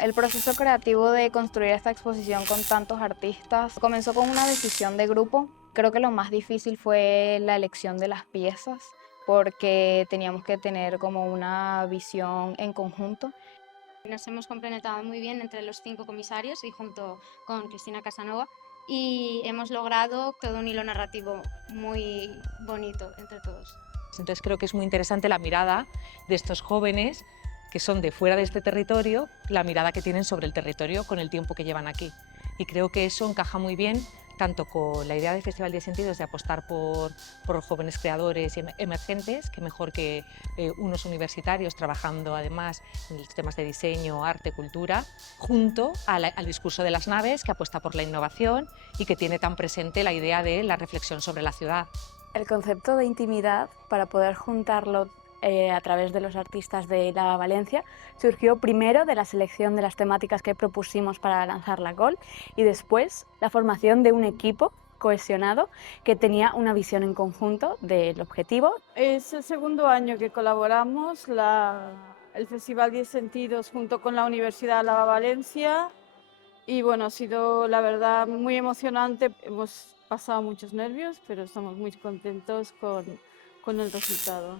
El proceso creativo de construir esta exposición con tantos artistas comenzó con una decisión de grupo. Creo que lo más difícil fue la elección de las piezas, porque teníamos que tener como una visión en conjunto. Nos hemos complementado muy bien entre los 5 comisarios y junto con Cristina Casanova y hemos logrado todo un hilo narrativo muy bonito entre todos. Entonces creo que es muy interesante la mirada de estos jóvenes que son de fuera de este territorio, la mirada que tienen sobre el territorio con el tiempo que llevan aquí. Y creo que eso encaja muy bien tanto con la idea del Festival 10 Sentidos de apostar por jóvenes creadores y emergentes, que mejor que unos universitarios trabajando además en los temas de diseño, arte, cultura, junto al discurso de las naves, que apuesta por la innovación y que tiene tan presente la idea de la reflexión sobre la ciudad. El concepto de intimidad, para poder juntarlo a través de los artistas de la Valencia, surgió primero de la selección de las temáticas que propusimos para lanzar la Col y después la formación de un equipo cohesionado que tenía una visión en conjunto del objetivo. Es el segundo año que colaboramos, el Festival 10 Sentidos junto con la Universidad de La Valencia y bueno, ha sido la verdad muy emocionante, hemos pasado muchos nervios, pero estamos muy contentos con el resultado.